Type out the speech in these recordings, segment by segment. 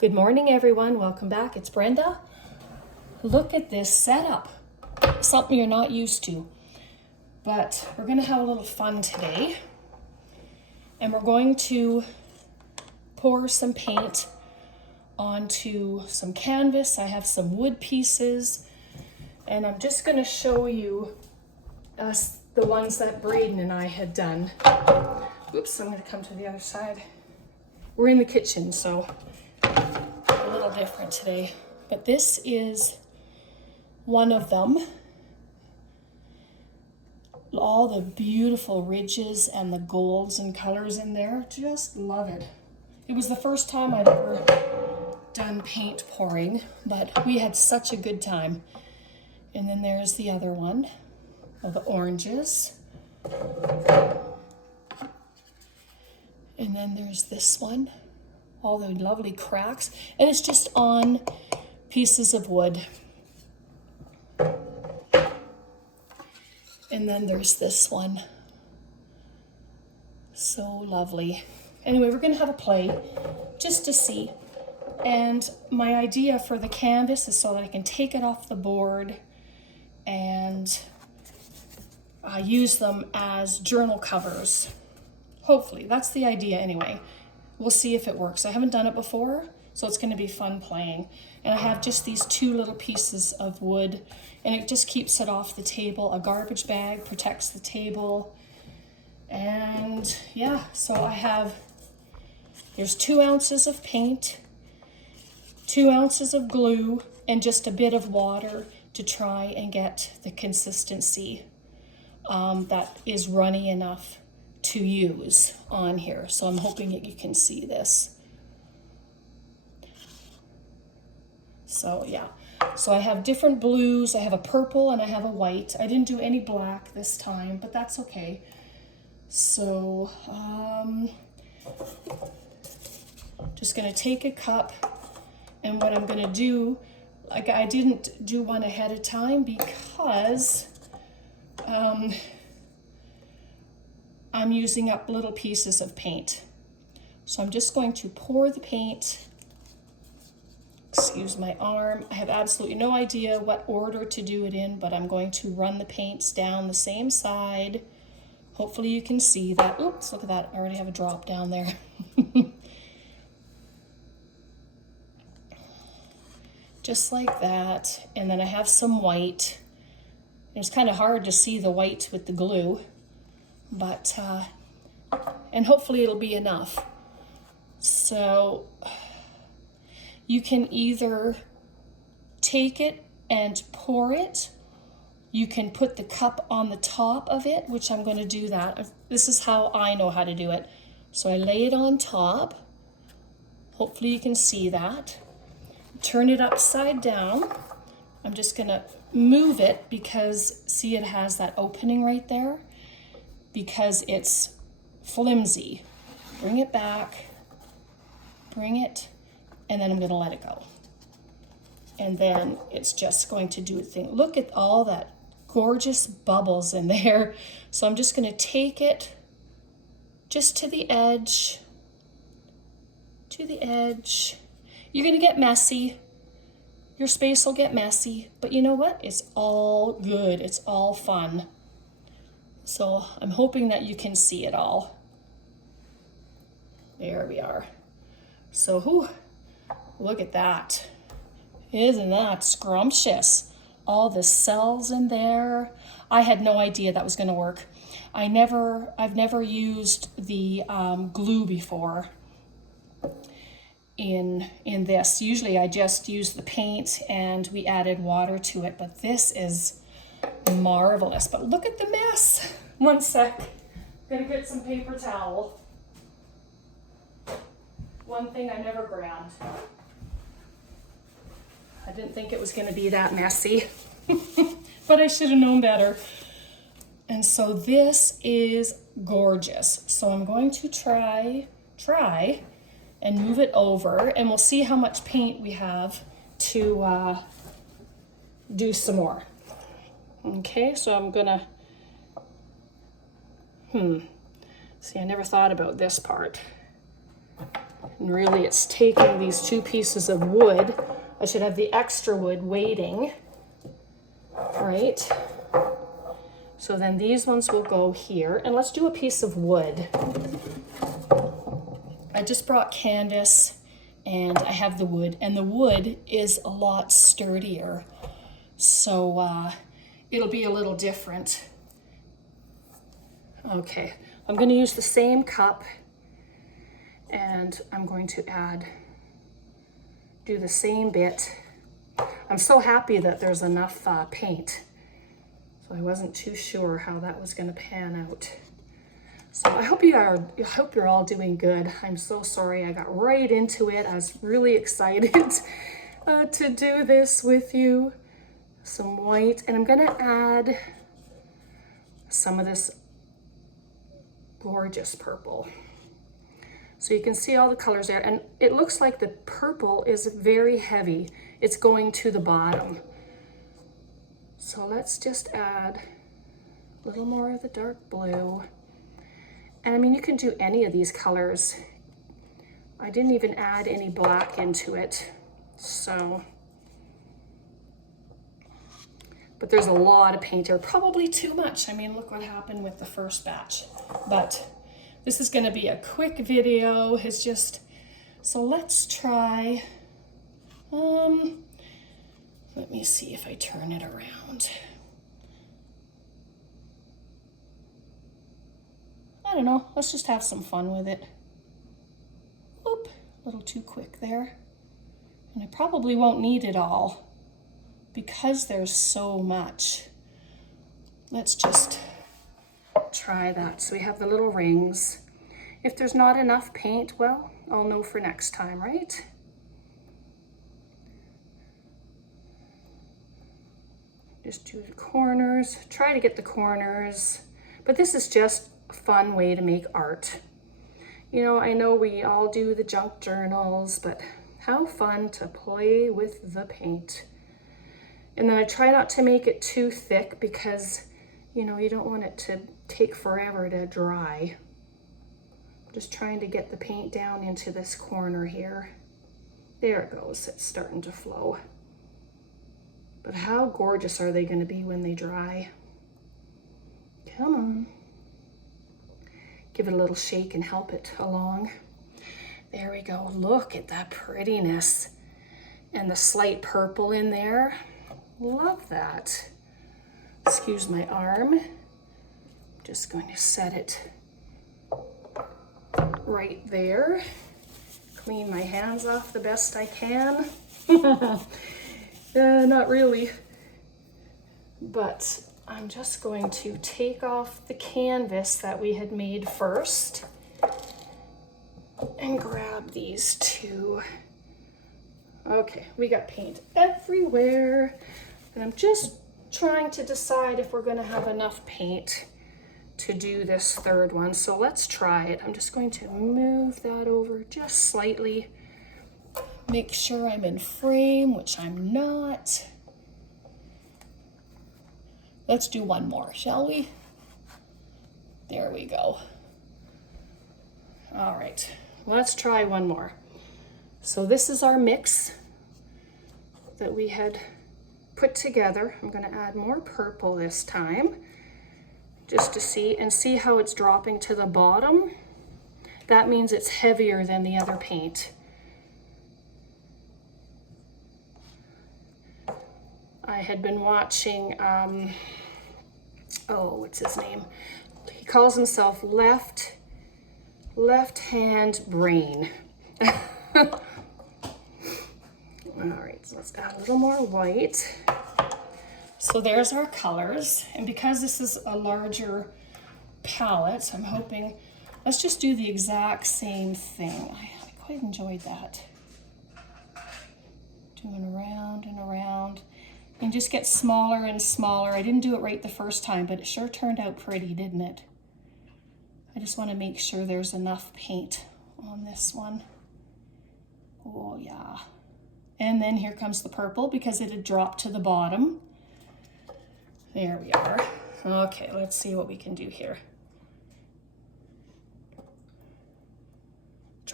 Good morning, everyone. Welcome back. It's Brenda. Look at this setup. Something you're not used to. But we're going to have a little fun today. And we're going to pour some paint onto some canvas. I have some wood pieces. And I'm just going to show you the ones that Braden and I had done. Oops, I'm going to come to the other side. We're in the kitchen, so a little different today. But this is one of them. All the beautiful ridges and the golds and colors in there. Just love it. It was the first time I'd ever done paint pouring, but we had such a good time. And then there's the other one of the oranges. And then there's this one, all the lovely cracks. And it's just on pieces of wood. And then there's this one. So lovely. Anyway, we're gonna have a play just to see. And my idea for the canvas is so that I can take it off the board and use them as journal covers. Hopefully, that's the idea anyway. We'll see if it works. I haven't done it before, so it's gonna be fun playing. And I have just these two little pieces of wood, and it just keeps it off the table. A garbage bag protects the table. And yeah, so there's 2 ounces of paint, 2 ounces of glue, and just a bit of water to try and get the consistency that is runny enough to use on here. So I'm hoping that you can see this. So yeah, so I have different blues. I have a purple and I have a white. I didn't do any black this time, but that's okay. So just gonna take a cup, and what I'm gonna do, like I didn't do one ahead of time because I'm using up little pieces of paint. So I'm just going to pour the paint. Excuse my arm. I have absolutely no idea what order to do it in, but I'm going to run the paints down the same side. Hopefully you can see that. Oops, look at that. I already have a drop down there. Just like that. And then I have some white. It's kind of hard to see the white with the glue, but, and hopefully it'll be enough. So you can either take it and pour it. You can put the cup on the top of it, which I'm going to do that. This is how I know how to do it. So I lay it on top. Hopefully you can see that. Turn it upside down. I'm just going to move it because, see, it has that opening right there because it's flimsy. Bring it back, bring it, and then I'm going to let it go. And then it's just going to do a thing. Look at all that gorgeous bubbles in there. So I'm just going to take it just to the edge, You're going to get messy. Your space will get messy, but you know what? It's all good. It's all fun. So I'm hoping that you can see it all. There we are. So, whew, look at that. Isn't that scrumptious? All the cells in there. I had no idea that was going to work. I've never used the glue before in this. Usually I just use the paint and we added water to it, but this is marvelous. But look at the mess. One sec. Gonna get some paper towel. One thing I never grabbed. I didn't think it was gonna be that messy, but I should have known better. And so this is gorgeous. So I'm going to try and move it over, and we'll see how much paint we have to do some more. Okay, so I'm gonna, see, I never thought about this part. And really it's taking these two pieces of wood. I should have the extra wood waiting, right? So then these ones will go here. And let's do a piece of wood. I just brought canvas and I have the wood, and the wood is a lot sturdier. So it'll be a little different. Okay, I'm going to use the same cup, and I'm going to do the same bit. I'm so happy that there's enough paint. So I wasn't too sure how that was going to pan out. So I hope you're all doing good. I'm so sorry I got right into it. I was really excited to do this with you. Some white, and I'm gonna add some of this gorgeous purple. So you can see all the colors there, and it looks like the purple is very heavy. It's going to the bottom. So let's just add a little more of the dark blue. And I mean, you can do any of these colors. I didn't even add any black into it, so. But there's a lot of paint here, probably too much. I mean, look what happened with the first batch. But this is gonna be a quick video. It's just, so let's try, let me see if I turn it around. I don't know, let's just have some fun with it. Oop, a little too quick there. And I probably won't need it all because there's so much. Let's just try that. So we have the little rings. If there's not enough paint, well, I'll know for next time, right? Just do the corners, try to get the corners, but this is just a fun way to make art. You know, I know we all do the junk journals, but how fun to play with the paint. And then I try not to make it too thick because, you know, you don't want it to take forever to dry. Just trying to get the paint down into this corner here. There it goes, it's starting to flow. But how gorgeous are they going to be when they dry? Come on. Give it a little shake and help it along. There we go. Look at that prettiness. And the slight purple in there. Love that. Excuse my arm. Just going to set it right there. Clean my hands off the best I can. Not really. But I'm just going to take off the canvas that we had made first and grab these two. Okay, we got paint everywhere. And I'm just trying to decide if we're going to have enough paint to do this third one. So let's try it. I'm just going to move that over just slightly. Make sure I'm in frame, which I'm not. Let's do one more, shall we? There we go. All right, let's try one more. So this is our mix that we had put together. I'm going to add more purple this time just to see how it's dropping to the bottom. That means it's heavier than the other paint. I had been watching, what's his name? He calls himself Left Hand Brain. All right, so let's add a little more white. So there's our colors. And because this is a larger palette, I'm hoping, let's just do the exact same thing. I quite enjoyed that. Doing around and around. And just get smaller and smaller. I didn't do it right the first time, but it sure turned out pretty, didn't it? I just want to make sure there's enough paint on this one. Oh yeah. And then here comes the purple because it had dropped to the bottom. There we are. Okay, let's see what we can do here.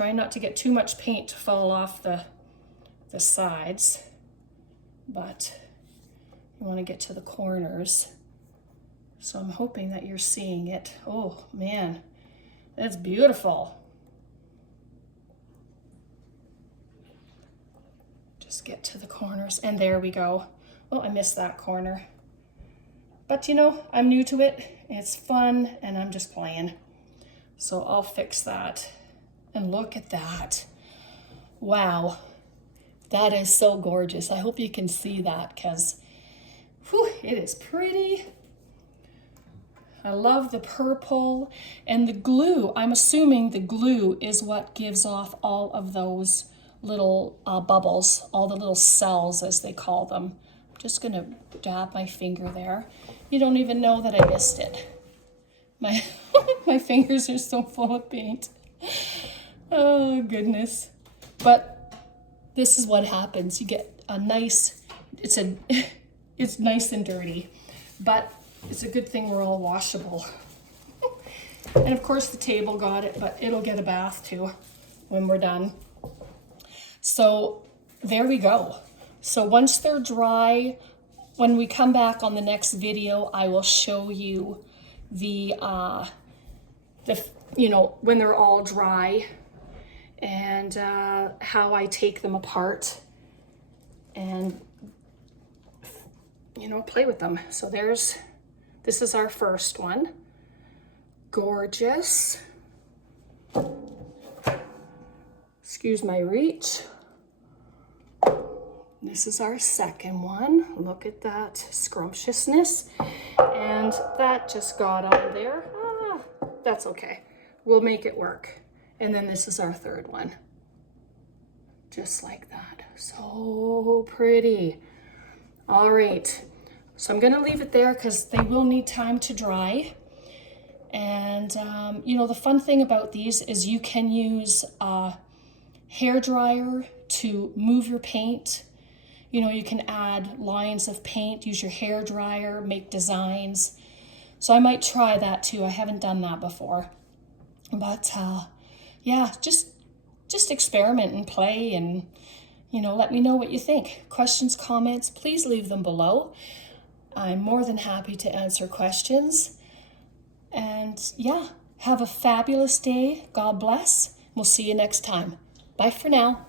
Trying not to get too much paint to fall off the sides, but you want to get to the corners. So I'm hoping that you're seeing it. Oh man, that's beautiful. Just get to the corners, and there we go. Oh, I missed that corner. But you know, I'm new to it. It's fun, and I'm just playing. So I'll fix that. And look at that. Wow, that is so gorgeous. I hope you can see that, because it is pretty. I love the purple and the glue. I'm assuming the glue is what gives off all of those little bubbles, all the little cells as they call them. I'm just gonna dab my finger there. You don't even know that I missed it. My, my fingers are so full of paint. Oh goodness. But this is what happens. You get a nice, it's nice and dirty, but it's a good thing we're all washable. And of course the table got it, but it'll get a bath too when we're done. So there we go. So once they're dry, when we come back on the next video, I will show you the you know, when they're all dry, and how I take them apart and, you know, play with them. So this is our first one. Gorgeous. Excuse my reach. This is our second one. Look at that scrumptiousness. And that just got on there. That's okay. We'll make it work. And then this is our third one. Just like that. So pretty. All right. So I'm gonna leave it there because they will need time to dry. And you know, the fun thing about these is you can use a hair dryer to move your paint. You know, you can add lines of paint, use your hair dryer, make designs. So I might try that too. I haven't done that before. But yeah, just experiment and play, and, you know, let me know what you think. Questions, comments, please leave them below. I'm more than happy to answer questions. And yeah, have a fabulous day. God bless. We'll see you next time. Bye for now.